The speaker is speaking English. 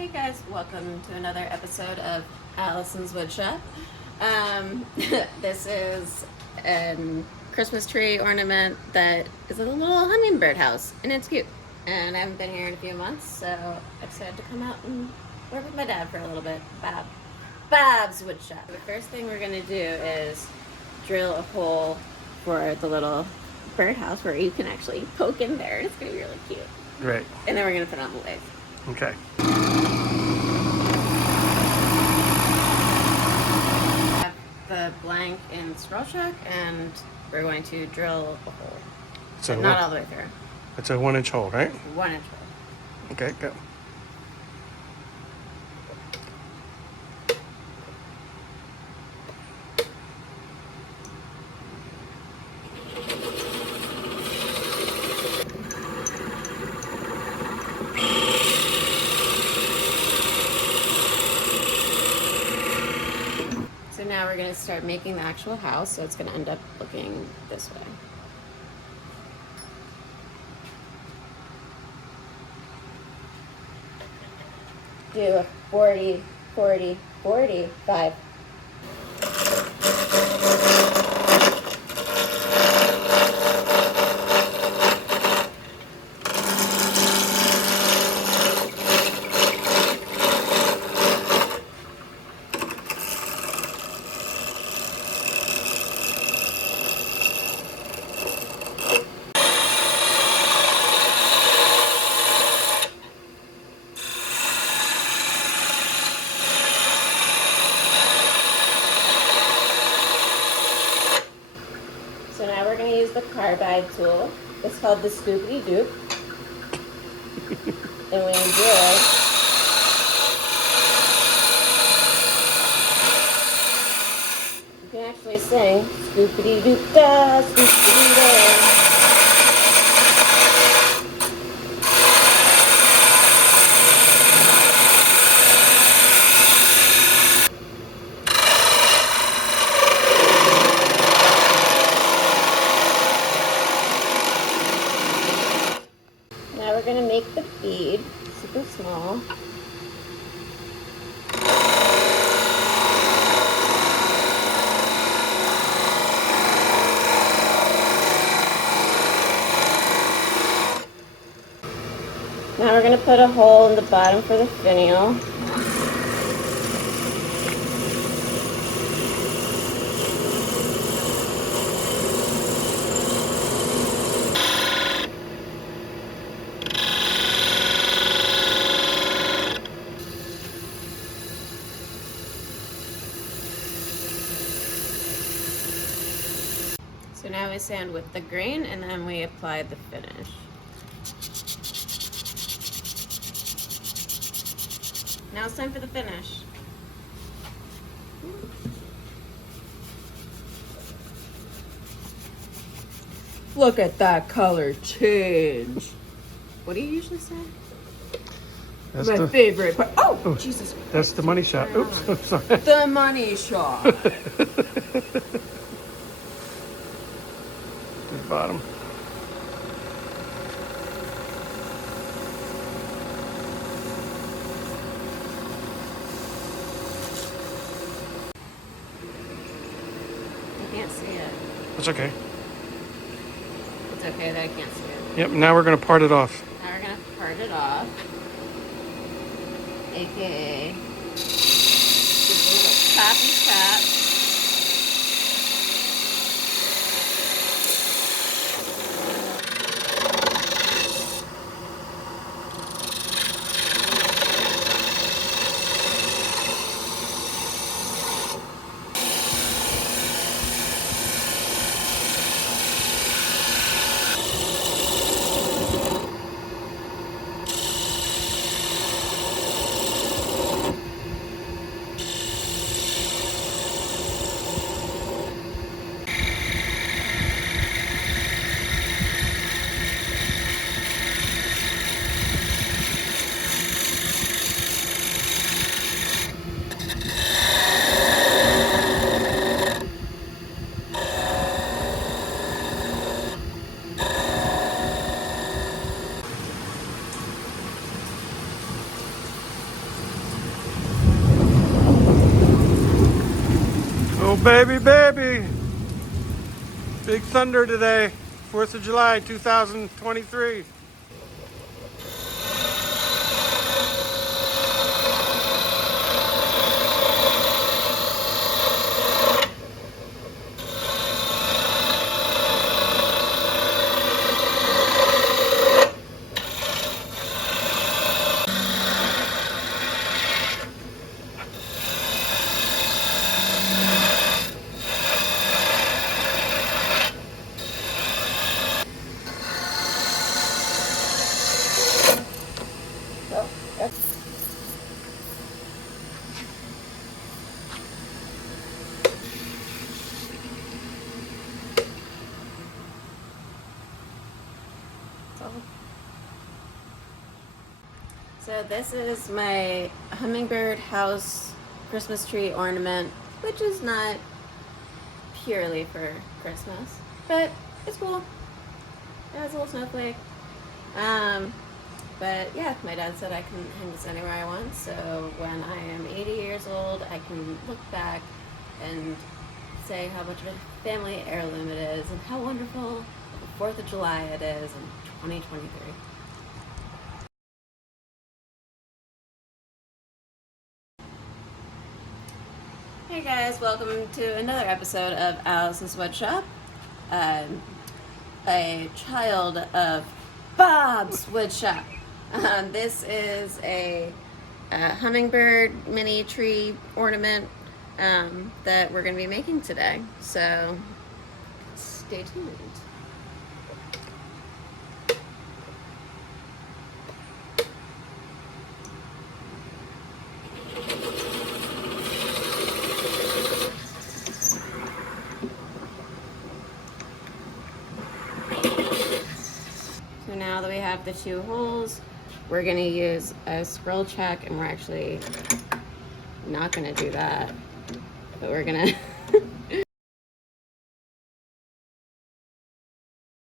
Hey guys, welcome to another episode of Allison's Woodshop. This is a Christmas tree ornament that is a little hummingbird house, and it's cute. And I haven't been here in a few months, so I decided to come out and work with my dad for a little bit. Bob's Woodshop. The first thing we're gonna do is drill a hole for the little birdhouse where you can actually poke in there. It's gonna be really cute. Right. And then we're gonna put it on the lathe. Okay. The blank in scroll chuck, and we're going to drill a hole. So Not all the way through. It's a 1-inch hole, right? 1 inch hole. Okay, go. So now we're going to start making the actual house, so it's going to end up looking this way. Do a 40, 40, 45. So now we're going to use the carbide tool. It's called the Scoopity Doop. And when you do it, you can actually sing Scoopity Doop da, Scoopity da. Now we're going to make the bead super small. Now we're going to put a hole in the bottom for the finial. So now we sand with the grain, and then we apply the finish. Now it's time for the finish. Look at that color change. What do you usually say? That's My favorite part. Oh, Jesus Christ. That's the money shot. Oops, I'm sorry. The money shot. The bottom. I can't see it. That's okay. It's okay that I can't see it. Yep, now we're going to part it off. Now we're going to part it off. AKA, give it a little choppy chop. baby, baby. Big thunder today. 4th of July, 2023. So this is my hummingbird house Christmas tree ornament, which is not purely for Christmas, but it's cool. It has a little snowflake. But yeah, my dad said I can hang this anywhere I want, so when I am 80 years old, I can look back and say how much of a family heirloom it is and how wonderful the 4th of July it is in 2023. Hey guys, welcome to another episode of Allison's Woodshop, a child of Bob's Woodshop. This is a hummingbird mini tree ornament that we're going to be making today, so stay tuned. So now that we have the 2 holes, we're going to use a scroll check, and we're actually not going to do that, but we're going to